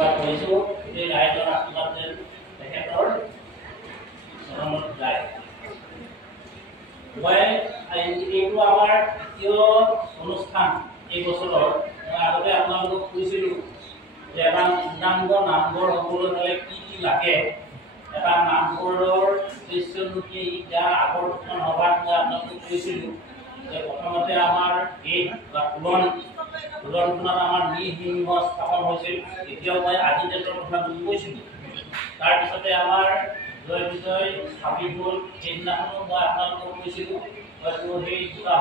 আশীৰ্বাদ কৰিছোঁ গোটেই ৰাইজৰ আশীৰ্বাদ যেন তেখেতৰ চৰণত যায়। মই এইটো আমাৰ তৃতীয় অনুষ্ঠান এই বছৰৰ। মই আগতে আপোনালোকক কৈছিলোঁ যে এটা পূৰ্ণাংগ নামঘৰ হ'বলৈ হ'লে কি কি লাগে, এটা নামঘৰৰ উদ্দেশ্যমুখী এতিয়া আগৰ দুখন সভাত মই আপোনালোকক কৈছিলোঁ যে প্ৰথমতে আমাৰ এই পুৰণখনত আমাৰ নৃসিংহ স্থাপন হৈছিল। এতিয়াও মই আজি ডেটৰ কথা কৈছিলোঁ। তাৰপিছতে আমাৰ জয় বিজয় স্থাপিত হ'ল, সেইদিনাখনো মই আপোনালোকক কৈছিলোঁ। হয়তো সেই দুটা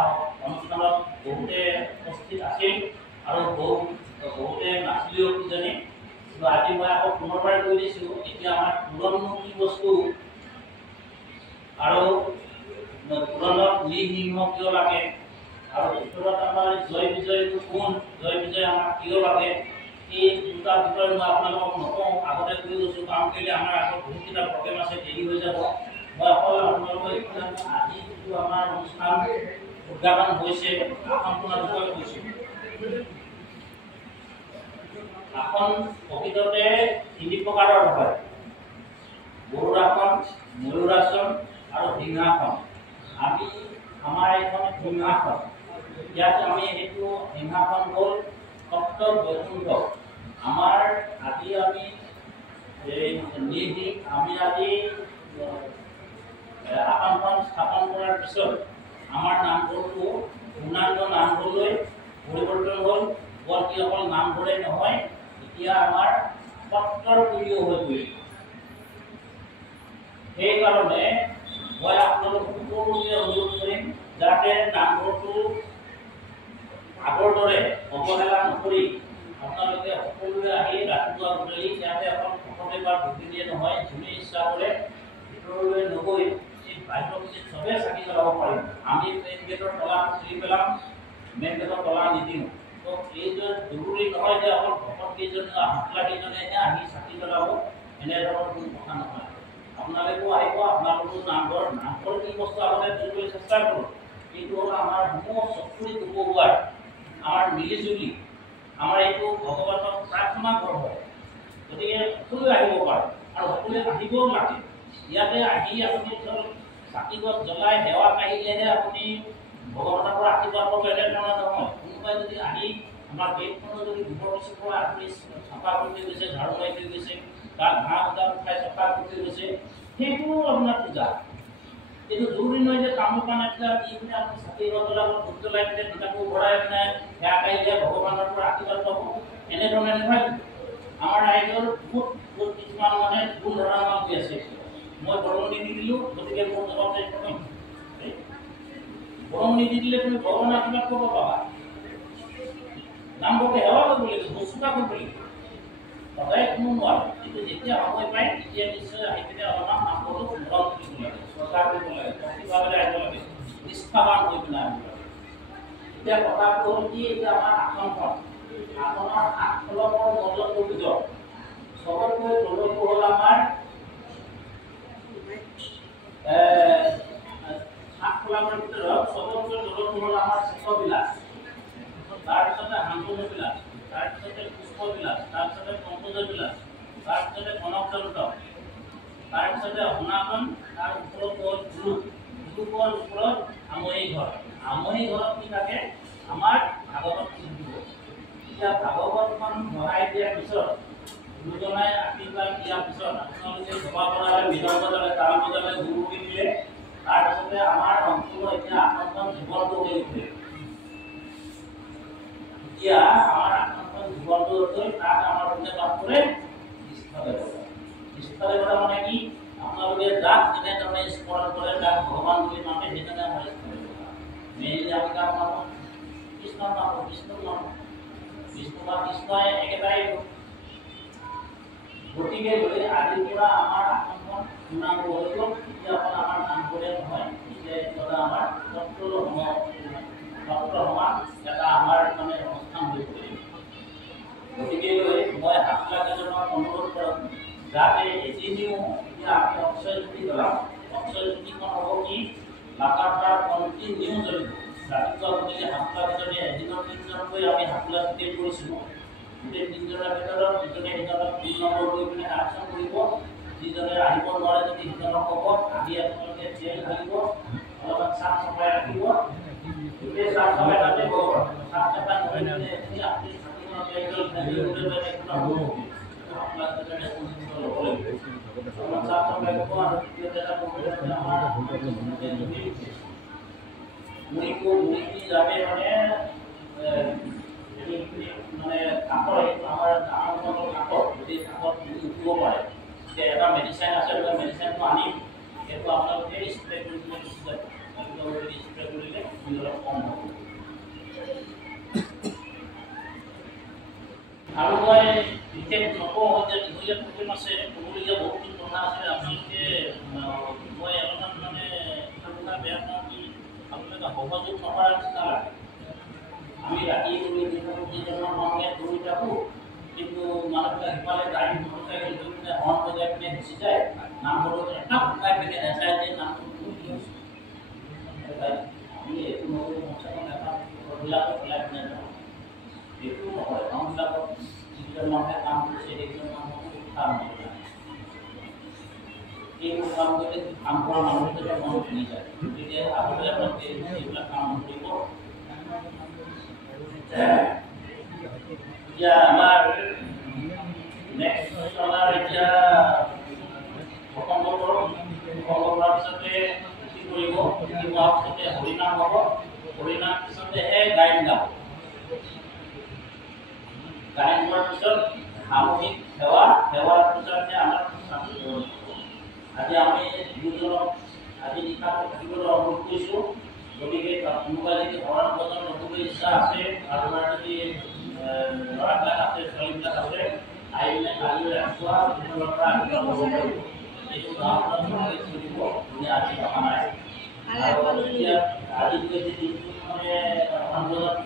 অনুষ্ঠানত বহুতে উপস্থিত আছিল আৰু বহুতে নাছিলেও কিজানি, কিন্তু আজি মই আকৌ পুনৰবাৰ কৈ দিছোঁ এতিয়া আমাৰ পুৰণনো কি বস্তু আৰু পুৰণত নৃসিংহ কিয় লাগে আৰু ভিতৰত আমাৰ জয় বিজয়টো কোন, জয় বিজয় আমাৰ কিয় লাগে, এই দুটা বিষয়ে মই আপোনালোকক নকওঁ, আগতে কৈ গৈছোঁ। কাৰণ কেলৈ আমাৰ আগত বহুতকেইটা প্ৰগ্ৰেম আছে, দেৰি হৈ যাব। মই অকল আপোনালোকক আজি যিটো আমাৰ অনুষ্ঠান উদযাপন হৈছে আসনখনৰ বিষয়ে কৈছোঁ। আসন প্ৰকৃততে 3 প্ৰকাৰৰ হয়: গৰুড়াসন, ময়ূৰাসন আৰু সিংহাসন। আমাৰ এইখন সিংহাসন। ইয়াত আমি সেইটো সিংহাসন হ'ল সপ্ত বৈকুণ্ঠ। আমাৰ আজি আমি আজি আসনখন স্থাপন কৰাৰ পিছত আমাৰ নামঘৰটো পূৰ্ণাংগ নামঘৰলৈ পৰিৱৰ্তন হ'ল। কি অকল নামঘৰে নহয়, এতিয়া আমাৰ সত্ৰৰ পুৰিও হৈ পৰিল। সেইকাৰণে মই আপোনালোকক সকলোকে অনুৰোধ কৰিম যাতে নামঘৰটো আগৰ দৰে অৱহেলা নকৰি আপোনালোকে সকলোৱে আহি ৰাতিপুৱা গধূলি ইয়াতে অকল প্ৰথমে বা দুদিনীয়া নহয়, যোনে ইচ্ছা কৰে ভিতৰলৈ নগৈ এই বাহিৰত চবে চাকি জ্বলাব পাৰিম। আমি মেইন গেটৰ তলা খুলি পেলাম, মেইন গেটৰ তলা নিদিওঁ। তো এইটো জৰুৰী নহয় যে অকল ভকত কেইজনে হাতলা কেইজনেহে আহি চাকি জ্বলাব, এনেধৰণৰ কোনো কথা নহয়। আপোনালোকেও আহিব, আপোনালোকৰ নামঘৰ কি বস্তু আগতে কৰিবলৈ চেষ্টা কৰোঁ। কিন্তু হ'ল আমাৰ সমূহ চকুৰিত উপবোৱাৰ আমাৰ মিলিজুলি আমাৰ এইটো ভগৱানক প্ৰাৰ্থনা ঘৰ হয়। গতিকে সকলোৱে আহিব পাৰে আৰু সকলোৱে আহিবও লাগে। ইয়াতে আহি আপুনি চাকি গছ জ্বলাই সেৱা কাঢ়িলেহে আপুনি ভগৱানৰ পৰা আশীৰ্বাদ পাব, এনেধৰণৰ নহয়। কোনোবাই যদি আহি আমাৰ গেটখনো যদি গোবৰ গছৰ পৰা আপুনি চাফা কৰি থৈ গৈছে, ঝাৰু মাৰি থৈ গৈছে, তাত ঘাঁহ সূতা উঠাই চাফা কৰি থৈ গৈছে, সেইটোও আপোনাৰ পূজা। এইটো জৰুৰী নহয় যে কামৰ কাৰণে পূজা দি পিনে আপুনি চাকি জ্বলাব, ধূপ জ্বলাই পিনে দুটাকো ভৰাই পিনে সেৱা কাঢ়িলে ভগৱানৰ পৰা আশীৰ্বাদ পাব, এনেধৰণে নহয়। আমাৰ ৰাইজৰ বহুত কিছুমান মানে ভুল ধাৰণা হৈ আছে। মই বৰঙণি নিদিলোঁ, গতিকে মোৰ জবাব দায়িত্ব নহয়। বৰঙণি নিদিলে তুমি ভগৱানৰ আশীৰ্বাদ কৰিব পাবা। নামঘৰতে সেৱা কৰিব লাগিব, বস্তুতা কৰিব লাগিব, সদায় কোনো নোৱাৰে। কিন্তু যেতিয়া সময় পায় তেতিয়া নিশ্চয় আহি পিনে অলপমান নামঘৰটো সুন্দৰ কৰিব লাগে, চৰ্চা কৰিব লাগে, ভক্তিভাৱেৰে আহিব লাগে, নিষ্ঠাবান হৈ পিনে আহিব লাগে। এতিয়া কথাটো হ'ল কি, এতিয়া আমাৰ আসনখন, আসনৰ 8 ফলকৰ মজলটোৰ ভিতৰত চবতকৈ তলৰটো হ'ল আমাৰ 8 ফলকৰ ভিতৰত চবতকৈ তলৰটো হ'ল আমাৰ শেষবিলাস, তাৰপিছতে হান্তনুবিলাস, তাৰপিছতে পুষ্পবিলাস, তাৰপিছতে পংকজবিলাস, তাৰপিছতে কনকদন্ত, তাৰপিছতে সনাতন, তাৰ ওপৰত হ'ল গুৰুকৰ ওপৰত আমহি ঘৰ। আমহি ঘৰত কি থাকে, আমাৰ ভাগৱত থাকিব। এতিয়া ভাগৱতখন বঢ়াই দিয়াৰ পিছত গুৰুজনাই আশীৰ্বাদ দিয়াৰ পিছত আপোনালোকে জবা বজালে, মৃদং বজালে, তাল বজালে, গুৰুকি দিলে, তাৰপিছতে আমাৰ সম্পূৰ্ণ এতিয়া আসনখন জীৱনটো হৈ উঠিলে। এতিয়া আমাৰ আসনখন জীৱনটো হৈ তাত আমাৰ কোনে লাভ কৰে, ইষ্টদেৱতা। ইষ্টদেৱতা মানে কি, আপোনালোকে যাক যেনেধৰণে স্মৰণ কৰে, যাক ভগৱান বুলি মানে সেইজনে আমাৰ ইষ্টদেৱতা। মেইনলি আমি কাক মানো, কৃষ্ণ মানো, বিষ্ণু মানো। বিষ্ণু বা কৃষ্ণই একেটাই। গতিকে আজিৰ পৰা আমাৰ আসনখন পূৰ্ণাংগ হৈ গ'ল। এতিয়া অকল আমাৰ নামঘৰে নহয়, এতিয়া আমাৰ সত্ৰৰ সমান এটা আমাৰ মানে অনুষ্ঠান হৈ পৰিল। গতিকে মই হাতলা কেইজনক অনুৰোধ কৰোঁ যাতে এদিনেও এতিয়া আমি অক্ষয় জ্যোতি জ্বলাম। অক্ষয় জ্যোতিখন হ'ব কি, লাগাতাৰ কণ্টিনিউ জ্বলিব। ৰাতিপুৱা গতিকে হাতলা কেইজনে এদিনৰ 3জনকৈ আমি হাতলা জ্যোতি কৰিছিলোঁ। গোটেই 3জনৰ ভিতৰত দুজনে সিজনক ফোন নম্বৰ লৈ পিনে কানেকশ্যন কৰিব যিজনে আহিব নোৱাৰে যদি সিজনক ক'ব আহি আপোনালোকে চেল কৰিব অলপমান চাফ চাফাই ৰাখিব গোটেই চাফ চাফাই তাতে হ'ব চাফ চাফাই নকৰিলে যদি আপুনি থাকিব নোৱাৰে আপোনাক ল'ব লাগিব চাফ চাফাই কৰিব আৰু দ্বিতীয়তে এটা প্ৰব্লেম আমাৰ মুড়ি যাবে মানে কাপড় আমার কাপড় যদি কাপড় উঠিব পারে যে এটা মেডিসিন আছে ওটা মেডিসিনটো আনি সেইটো আপোনালোকে স্প্রে কৰি দিলে গুচি যাব আপোনালোকে স্প্ৰে কৰিলে অলপ কম হ'ব আৰু মই বিশেষ নকওঁ যে দীঘলীয়া প্ৰব্লেম আছে ক'বলগীয়া বহুত কথা আছে আপোনালোকে মই অলপমান মানে কথা বেয়া পাওঁ কি আপোনালোকে সহযোগ নকৰাৰ নিচিনা লাগে আমি ৰাতি যিজনৰ মানুহে দৌৰি থাকোঁ কিন্তু মানুহবিলাক সিফালে গাড়ী মটৰচাইকেল লৈ পিনে হৰ্ণ বজাই পিনে গুচি যায় নামঘৰত এটা শুকাই পিনে নেচাই যে নামঘৰটো আমি এইটো নকৰোঁ মঞ্চখন এটা ঘৰবিলাকত পেলাই পিনে যাওঁ এইটো নকৰে গাঁওবিলাকত যিকেইজন মানুহে কাম কৰিছে সেইকেইজন মানুহকো কাম নকৰে এইবোৰ কাম কৰিলে কাম কৰা মানুহকেইজন মানুহ শুনি যায় গতিকে আগতে আপোনালোকে এইবিলাক কাম কৰিব ya আমাৰ নেক্সট আমাৰ এতিয়া অসমৰ পিছতে কি কৰিব হোৱাৰ পিছতে হৰিনাম হ'ব হৰিনাম পিছতেহে গায়ন গাব গায়ন হোৱাৰ পিছত সামূহিক সেৱাৰ পিছতহে আমাৰ আজি আমি দুজনক আজি নিশাটো থাকিবলৈ অনুৰোধ কৰিছোঁ গতিকে কোনোবা যদি হৰণ ভজন নকৰিবলৈ ইচ্ছা আছে আৰু যদি ল'ৰাবিলাক আছে ছোৱালীবিলাক আছে আহি পিনে কালিলৈ ৰাতিপুৱা স্কুলৰ পৰা এইটো গাঁৱত চলিব আজি অহা নাই আৰু এতিয়া আজি যদি দিনটো মানে হৰণ ভজন